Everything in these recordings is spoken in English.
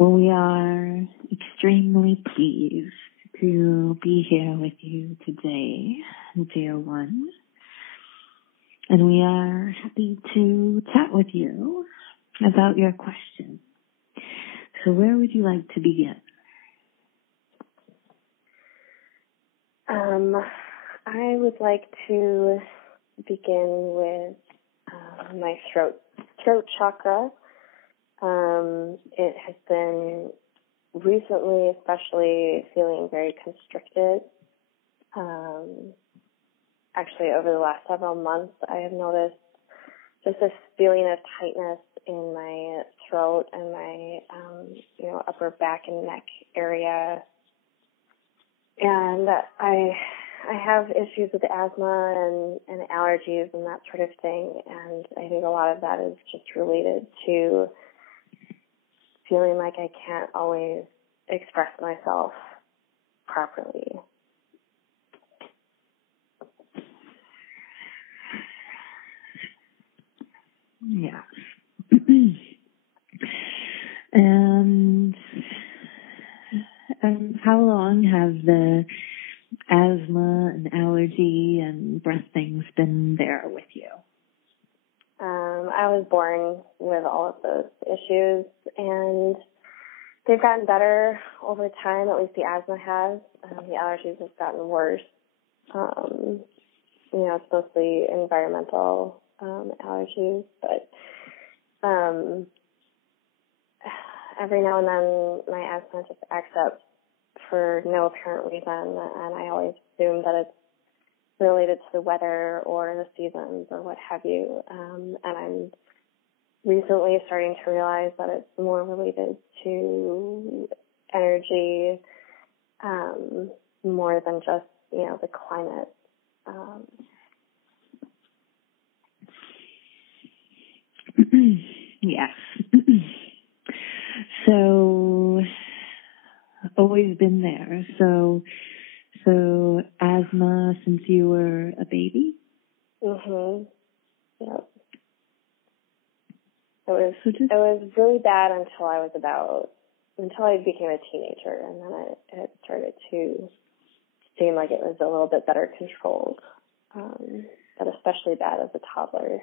Well, we are extremely pleased to be here with you today, dear one. And we are happy to chat with you about your question. So where would you like to begin? I would like to begin with my throat chakra. It has been recently, especially feeling very constricted. Actually, over the last several months, I have noticed just this feeling of tightness in my throat and my, upper back and neck area. And I have issues with asthma and allergies and that sort of thing. And I think a lot of that is just related to feeling like I can't always express myself properly. Yeah. And how long have the asthma and allergy and breath things been there with you? I was born with all of those issues, and they've gotten better over time. At least the asthma has. The allergies have gotten worse. It's mostly environmental allergies, but every now and then my asthma just acts up for no apparent reason, and I always assume that it's related to the weather or the seasons or what have you. And I'm recently starting to realize that it's more related to energy more than just, the climate. Yes. So, always been there. So asthma since you were a baby? Mhm. Yep. It was really bad until I became a teenager, and then it started to seem like it was a little bit better controlled, but especially bad as a toddler.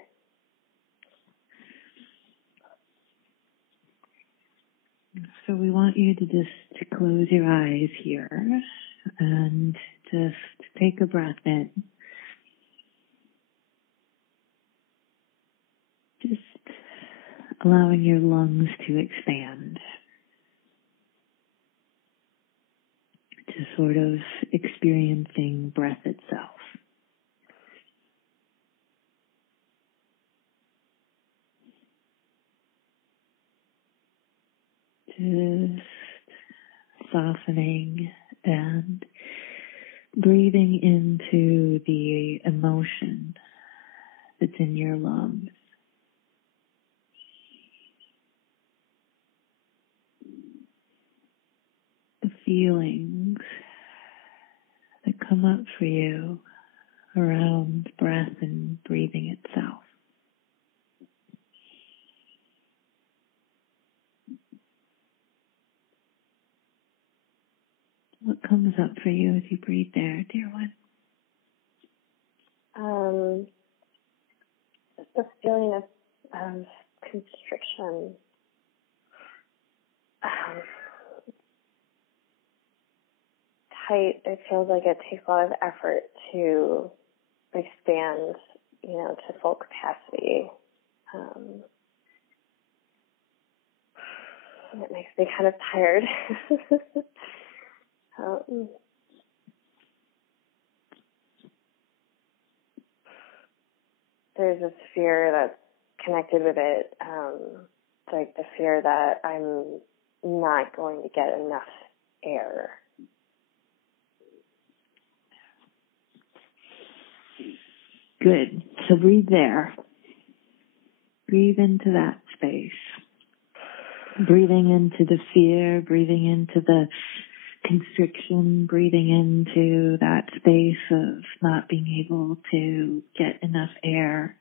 So we want you to close your eyes here and just take a breath in. Just allowing your lungs to expand. Just sort of experiencing breath itself. Just softening and breathing into the emotion that's in your lungs. The feelings that come up for you around breath and breathing itself. What comes up for you as you breathe there, dear one? Just a feeling of constriction. Tight. It feels like it takes a lot of effort to expand, to full capacity. It makes me kind of tired. There's this fear that's connected with it. It's like the fear that I'm not going to get enough air. Good. So breathe there. Breathe into that space. Breathing into the fear, breathing into the constriction, breathing into that space of not being able to get enough air.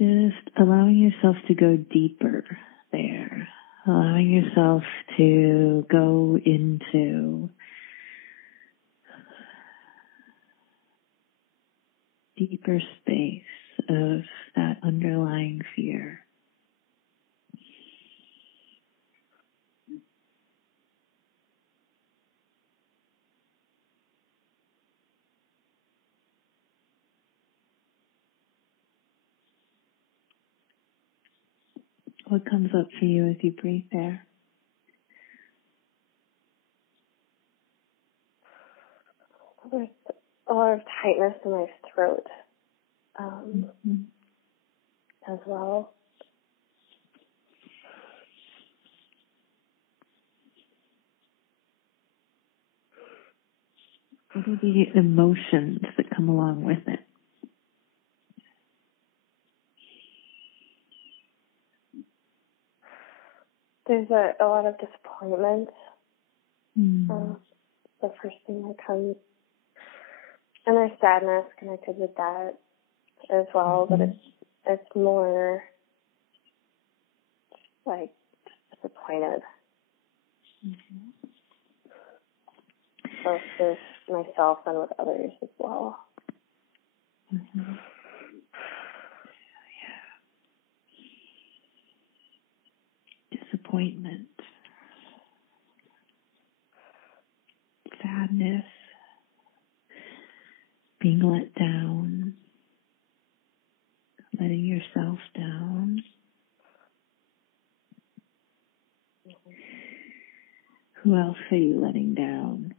Just allowing yourself to go deeper there, allowing yourself to go into deeper space of that underlying fear. What comes up for you as you breathe there? There's a lot of tightness in my throat as well. What are the emotions that come along with it? There's a lot of disappointment. The first thing that comes. And there's sadness connected with that as well, but it's more like disappointed. Both with myself and with others as well. Disappointment, sadness, being let down, letting yourself down. Who else are you letting down?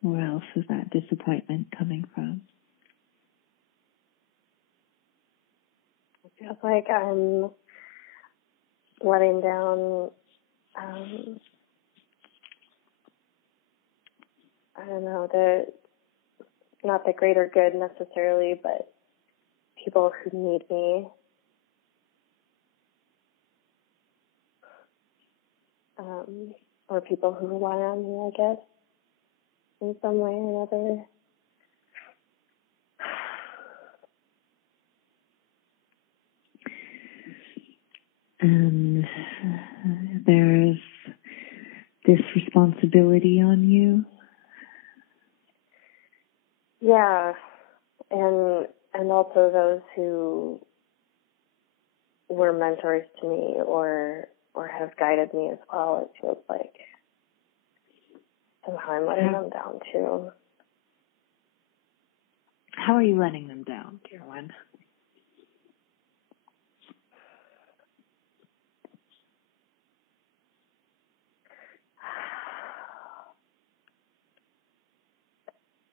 Where else is that disappointment coming from? It feels like I'm letting down, I don't know, not the greater good necessarily, but people who need me. Or people who rely on me, I guess, in some way or another. And there's this responsibility on you. Yeah, and also those who were mentors to me or have guided me as well. It feels like somehow I'm letting them down too. How are you letting them down, dear one?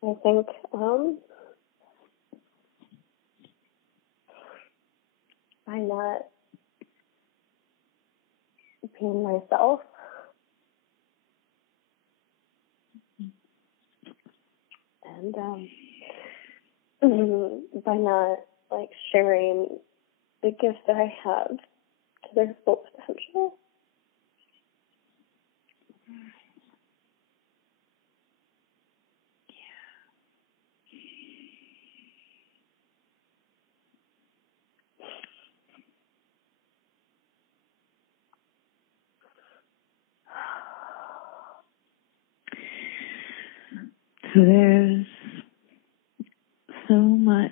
I think by not being myself and by not like sharing the gifts that I have to their full potential. So there's so much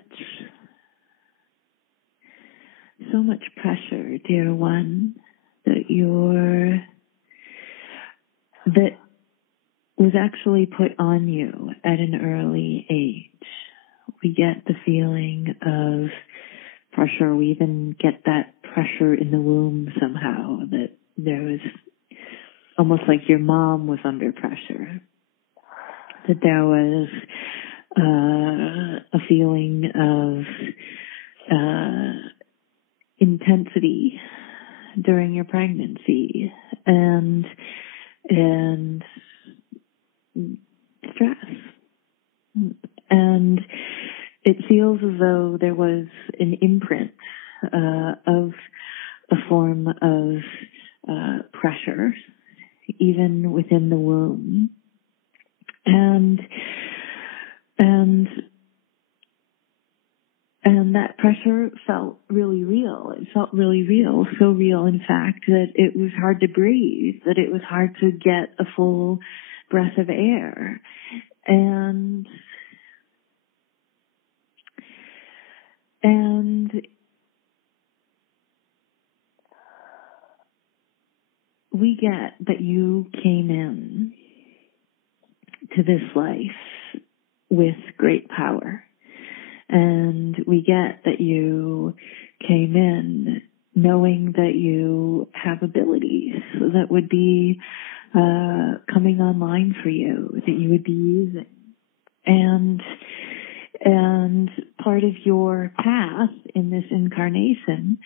pressure, dear one, that was actually put on you at an early age. We get the feeling of pressure. We even get that pressure in the womb somehow, that there was almost like your mom was under pressure, that there was a feeling of intensity during your pregnancy and stress. And it feels as though there was an imprint of a form of pressure even within the womb. And And that pressure felt really real. It felt really real, so real, in fact, that it was hard to breathe, that it was hard to get a full breath of air. And we get that you came in to this life with great power. And we get that you came in knowing that you have abilities that would be coming online for you, that you would be using. And part of your path in this incarnation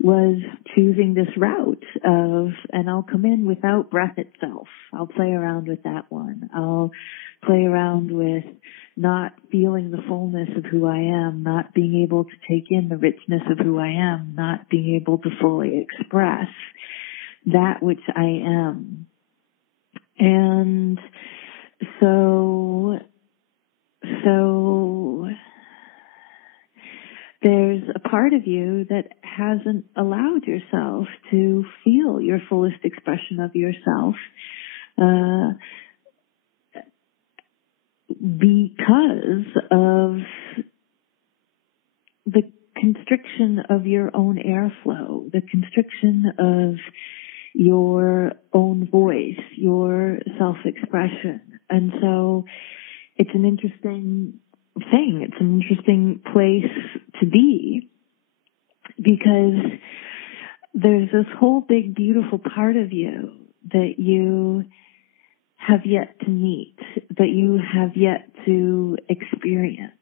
was choosing this route of, and I'll come in without breath itself. I'll play around with that one. I'll play around with not feeling the fullness of who I am, not being able to take in the richness of who I am, not being able to fully express that which I am. And so there's a part of you that hasn't allowed yourself to feel your fullest expression of yourself because of the constriction of your own airflow, the constriction of your own voice, your self-expression. And so it's an interesting thing. It's an interesting place to be, because there's this whole big, beautiful part of you that you have yet to meet, that you have yet to experience.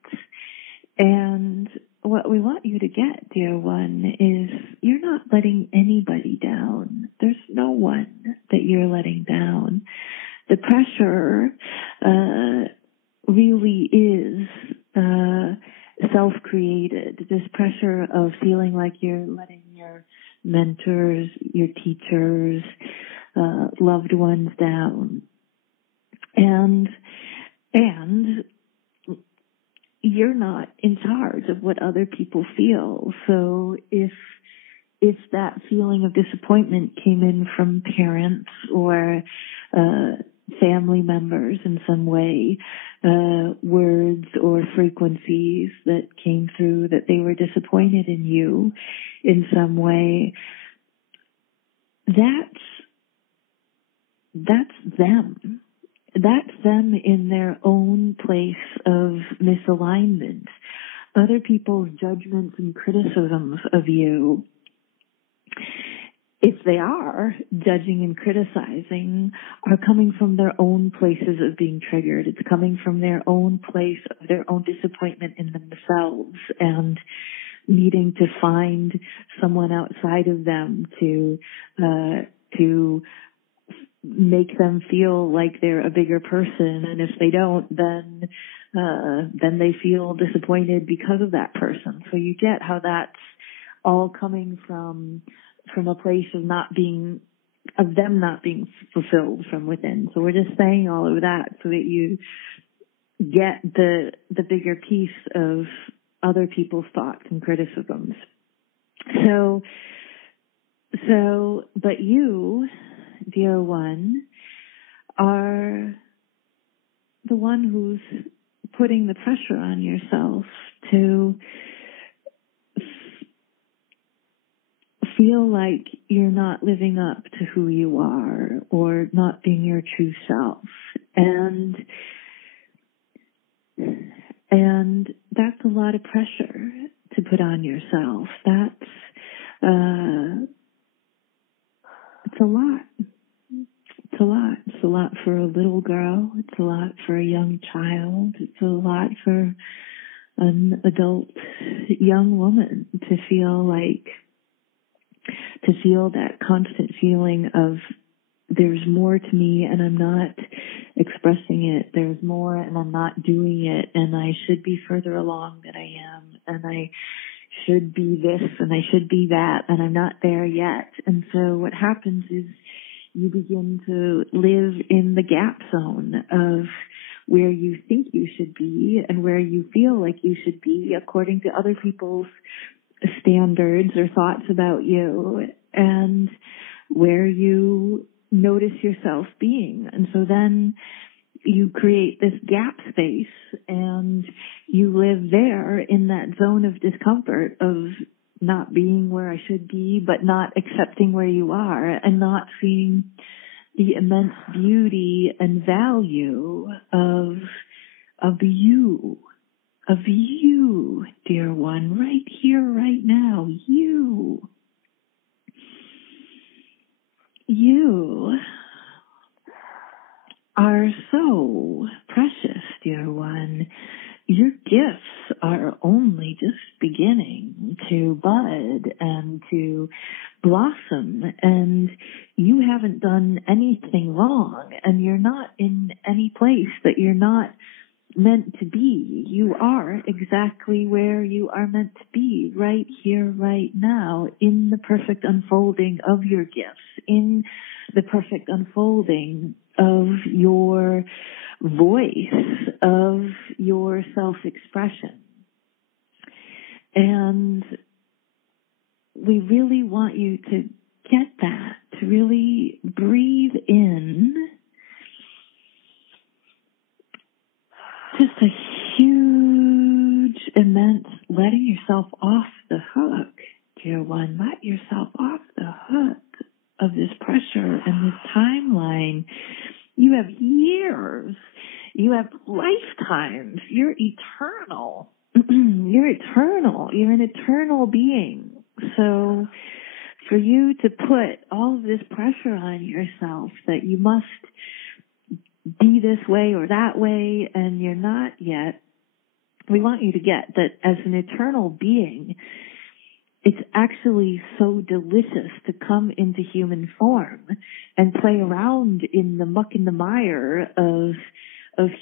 And what we want you to get, dear one, is you're not letting anybody down. There's no one that you're letting down. The pressure really is self-created. This pressure of feeling like you're letting your mentors, your teachers, loved ones down. And you're not in charge of what other people feel. So if that feeling of disappointment came in from parents or family members in some way, words or frequencies that came through that they were disappointed in you in some way, that's them. That's them in their own place of misalignment. Other people's judgments and criticisms of you, if they are judging and criticizing, are coming from their own places of being triggered. It's coming from their own place of their own disappointment in themselves and needing to find someone outside of them to make them feel like they're a bigger person, and if they don't, then they feel disappointed because of that person. So you get how that's all coming from a place of them not being fulfilled from within. So we're just saying all of that so that you get the bigger piece of other people's thoughts and criticisms. But you, dear one, are the one who's putting the pressure on yourself to feel like you're not living up to who you are or not being your true self. And that's a lot of pressure to put on yourself. It's a lot. It's a lot. It's a lot for a little girl. It's a lot for a young child. It's a lot for an adult young woman to feel that constant feeling of there's more to me and I'm not expressing it. There's more and I'm not doing it, and I should be further along than I am, and I should be this and I should be that, and I'm not there yet. And so what happens is you begin to live in the gap zone of where you think you should be and where you feel like you should be according to other people's standards or thoughts about you, and where you notice yourself being. And so then you create this gap space and you live there in that zone of discomfort of not being where I should be, but not accepting where you are and not seeing the immense beauty and value of you, dear one, right here, right now, you are so precious, dear one. Your gifts are only just beginning to bud and to blossom, and you haven't done anything wrong, and you're not in any place that you're not meant to be. You are exactly where you are meant to be, right here, right now, in the perfect unfolding of your gifts, in the perfect unfolding of your voice, of your self-expression. And we really want you to get that, to really breathe in just a huge, immense letting yourself off the hook, dear one. Let yourself off the hook of this pressure and this timeline. You have years. You have lifetimes. You're eternal. You're eternal. You're an eternal being. So for you to put all of this pressure on yourself that you must be this way or that way, and you're not yet, we want you to get that as an eternal being, it's actually so delicious to come into human form and play around in the muck and the mire of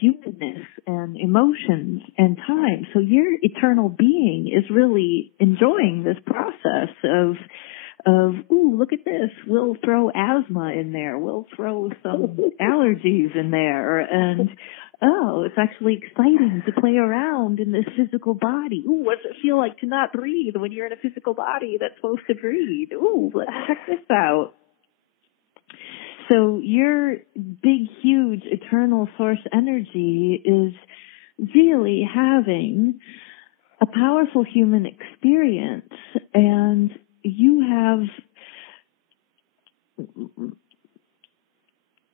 humanness and emotions and time. So your eternal being is really enjoying this process of, ooh, look at this. We'll throw asthma in there. We'll throw some allergies in there. And, oh, it's actually exciting to play around in this physical body. Ooh, what does it feel like to not breathe when you're in a physical body that's supposed to breathe? Ooh, let's check this out. So your big, huge, eternal source energy is really having a powerful human experience, and you have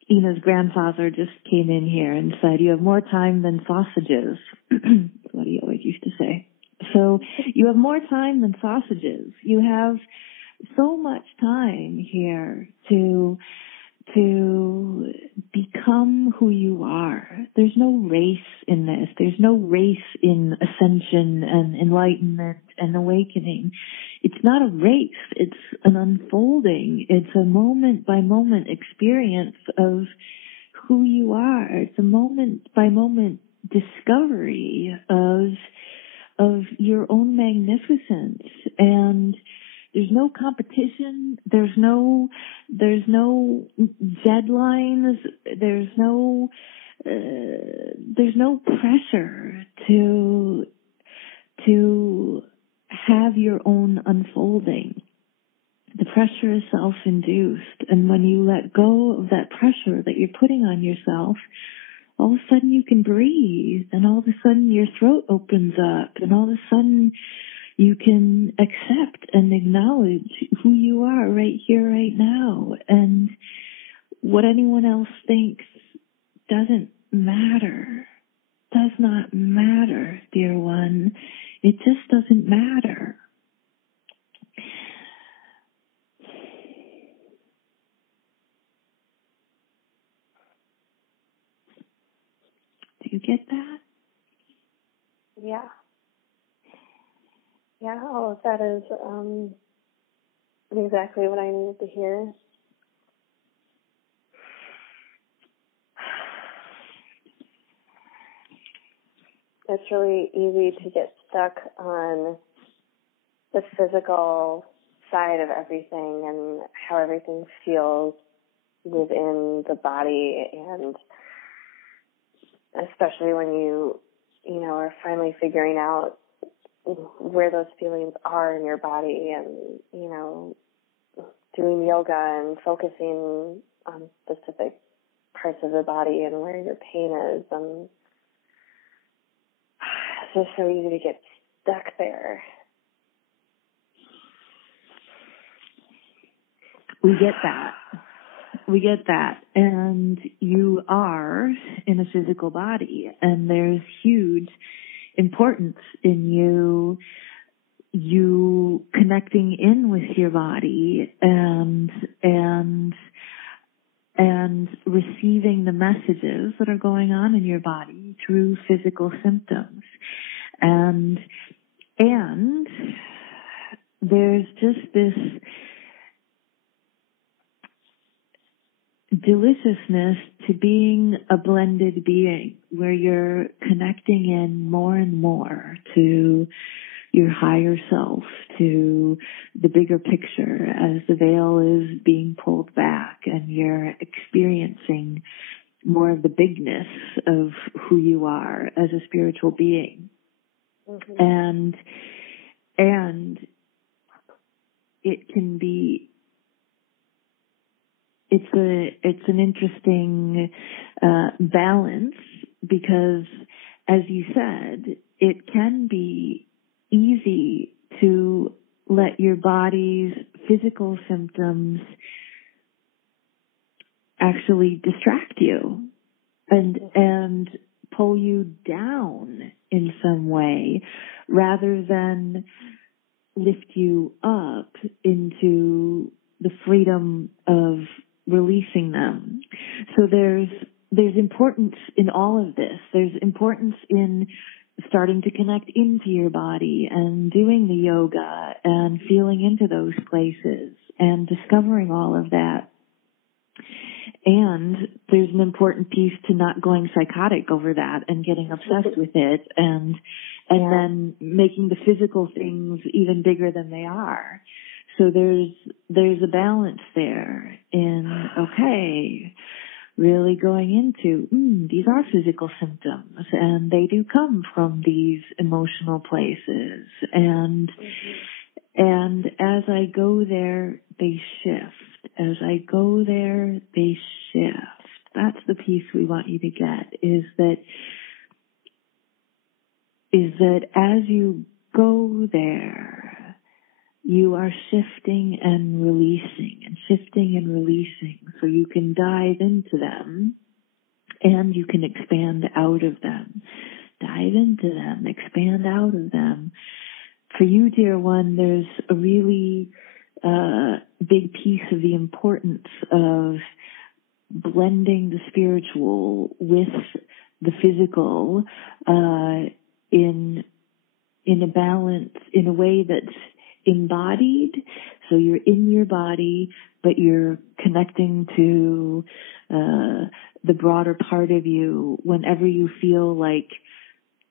Ina's grandfather just came in here and said, you have more time than sausages. That's what he always used to say. So you have more time than sausages. You have so much time here to become who you are. There's no race in this. There's no race in ascension and enlightenment and awakening. It's not a race. It's an unfolding. It's a moment by moment experience of who you are. It's a moment by moment discovery of your own magnificence. And there's no competition. There's no deadlines. There's no pressure to have your own unfolding. The pressure is self-induced, and when you let go of that pressure that you're putting on yourself, all of a sudden you can breathe, and all of a sudden your throat opens up, and all of a sudden you can accept and acknowledge who you are right here, right now. And what anyone else thinks doesn't matter. Does not matter, dear one. It just doesn't matter. Do you get that? Yeah. Yeah, all of that is exactly what I needed to hear. It's really easy to get stuck on the physical side of everything and how everything feels within the body, and especially when you are finally figuring out where those feelings are in your body, and, doing yoga and focusing on specific parts of the body and where your pain is. And it's just so easy to get stuck there. We get that. And you are in a physical body, and there's huge importance in you connecting in with your body and receiving the messages that are going on in your body through physical symptoms. And there's just this deliciousness to being a blended being, where you're connecting in more and more to your higher self, to the bigger picture, as the veil is being pulled back and you're experiencing more of the bigness of who you are as a spiritual being. Mm-hmm. And it can be, it's an interesting balance, because, as you said, it can be easy to let your body's physical symptoms actually distract you and pull you down in some way, rather than lift you up into the freedom of releasing them. So there's importance in all of this. There's importance in starting to connect into your body and doing the yoga and feeling into those places and discovering all of that. And there's an important piece to not going psychotic over that and getting obsessed with it and then making the physical things even bigger than they are. So there's a balance there in, okay, really going into, these are physical symptoms, and they do come from these emotional places. And as I go there, they shift. As I go there, they shift. That's the piece we want you to get, is that as you go there, you are shifting and releasing and shifting and releasing, so you can dive into them and you can expand out of them. Dive into them, expand out of them. For you, dear one, there's a really big piece of the importance of blending the spiritual with the physical in a balance, in a way that's embodied. So you're in your body, but you're connecting to the broader part of you whenever you feel like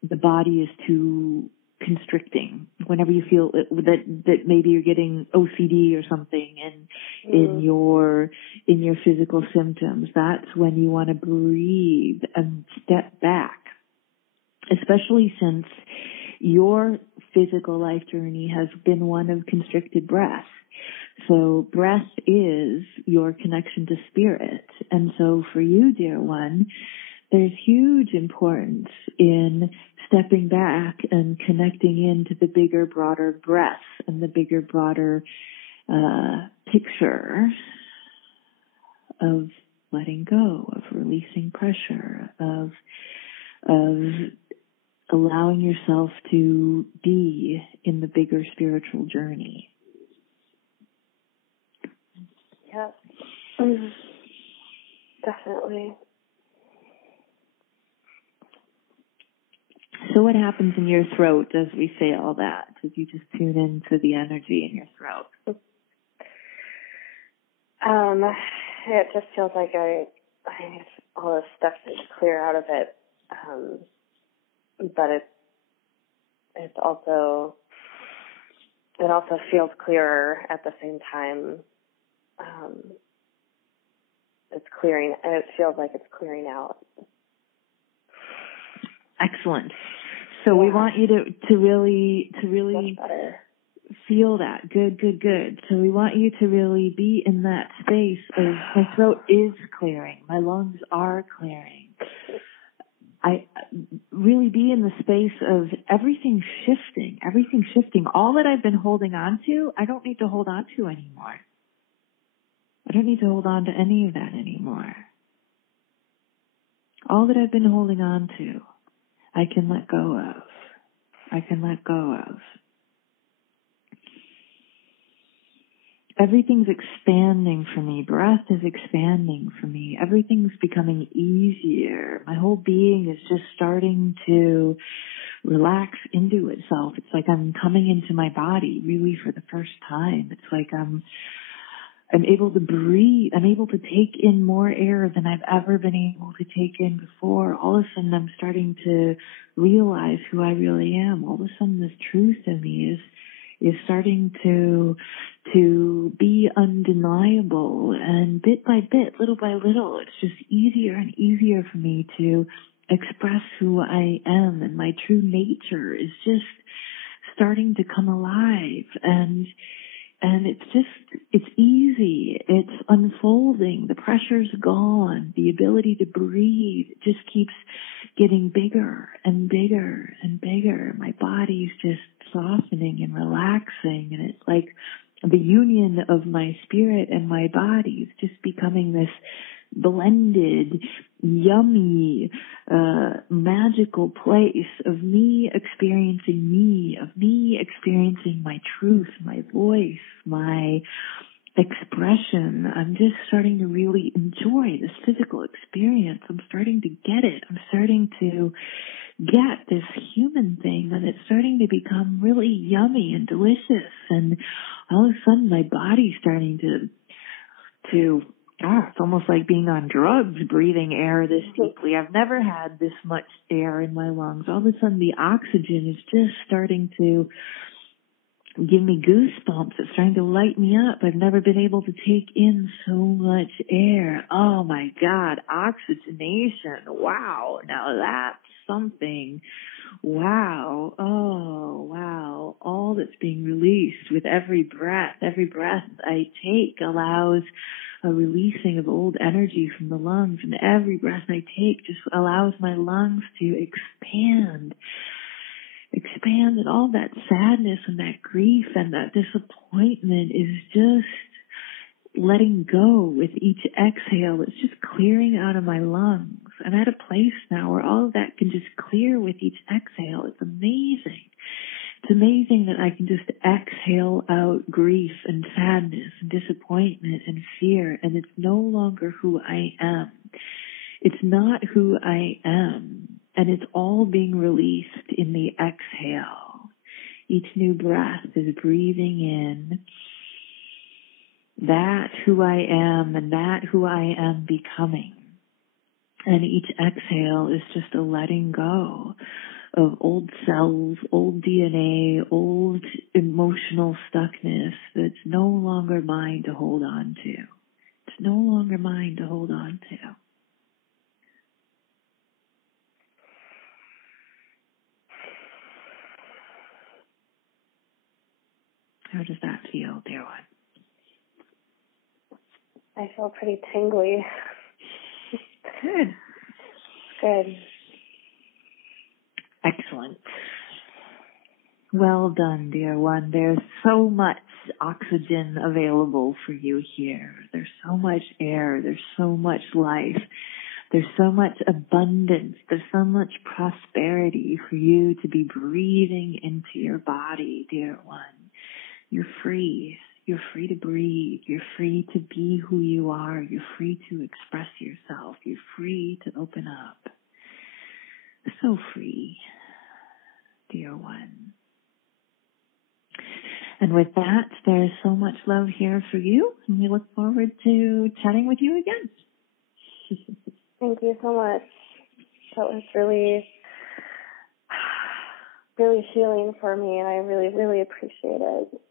the body is too constricting, whenever you feel that maybe you're getting OCD or something in your physical symptoms. That's when you want to breathe and step back, especially since your physical life journey has been one of constricted breath. So breath is your connection to spirit. And so for you, dear one, there's huge importance in stepping back and connecting into the bigger, broader breath and the bigger, broader picture of letting go, of releasing pressure, of allowing yourself to be in the bigger spiritual journey. Yes, definitely. So what happens in your throat as we say all that? As you just tune into the energy in your throat? It just feels like I have all this stuff to clear out of it. But it also feels clearer at the same time. It's clearing. It feels like it's clearing out. Excellent. So we want you to really feel that. Good. So we want you to really be in that space of my throat is clearing, my lungs are clearing. I really be in the space of everything shifting. All that I've been holding on to, I don't need to hold on to anymore. I don't need to hold on to any of that anymore. All that I've been holding on to, I can let go of. Everything's expanding for me. Breath is expanding for me. Everything's becoming easier. My whole being is just starting to relax into itself. It's like I'm coming into my body really for the first time. It's like I'm able to breathe. I'm able to take in more air than I've ever been able to take in before. All of a sudden I'm starting to realize who I really am. All of a sudden this truth in me is starting to be undeniable, and bit by bit, little by little, it's just easier and easier for me to express who I am, and my true nature is just starting to come alive, and it's easy, it's unfolding, the pressure's gone, the ability to breathe just keeps getting bigger and bigger and bigger. My body's just softening and relaxing, and it's like the union of my spirit and my body is just becoming this blended, yummy, magical place of me experiencing my truth, my voice, my expression. I'm just starting to really enjoy this physical experience. I'm starting to get it. I'm starting to get this human thing, and it's starting to become really yummy and delicious. And all of a sudden my body's starting to it's almost like being on drugs, breathing air this deeply. I've never had this much air in my lungs. All of a sudden the oxygen is just starting to give me goosebumps. It's starting to light me up. I've never been able to take in so much air. Oh my God, oxygenation. Wow. Now that's something. Wow. Oh, wow. All that's being released with every breath. Every breath I take allows a releasing of old energy from the lungs, and every breath I take just allows my lungs to expand, and all that sadness and that grief and that disappointment is just letting go with each exhale. It's just clearing out of my lungs. I'm at a place now where all of that can just clear with each exhale. It's amazing. It's amazing that I can just exhale out grief and sadness and disappointment and fear, and it's no longer who I am. It's not who I am, and it's all being released in the exhale. Each new breath is breathing in that who I am and that who I am becoming. And each exhale is just a letting go of old cells, old DNA, old emotional stuckness that's no longer mine to hold on to. It's no longer mine to hold on to. How does that feel, dear one? I feel pretty tingly. Good. Good. Excellent. Well done, dear one. There's so much oxygen available for you here. There's so much air. There's so much life. There's so much abundance. There's so much prosperity for you to be breathing into your body, dear one. You're free. You're free to breathe. You're free to be who you are. You're free to express yourself. You're free to open up. So free, dear one. And with that, there's so much love here for you, and we look forward to chatting with you again. Thank you so much. That was really, really healing for me, and I really, really appreciate it.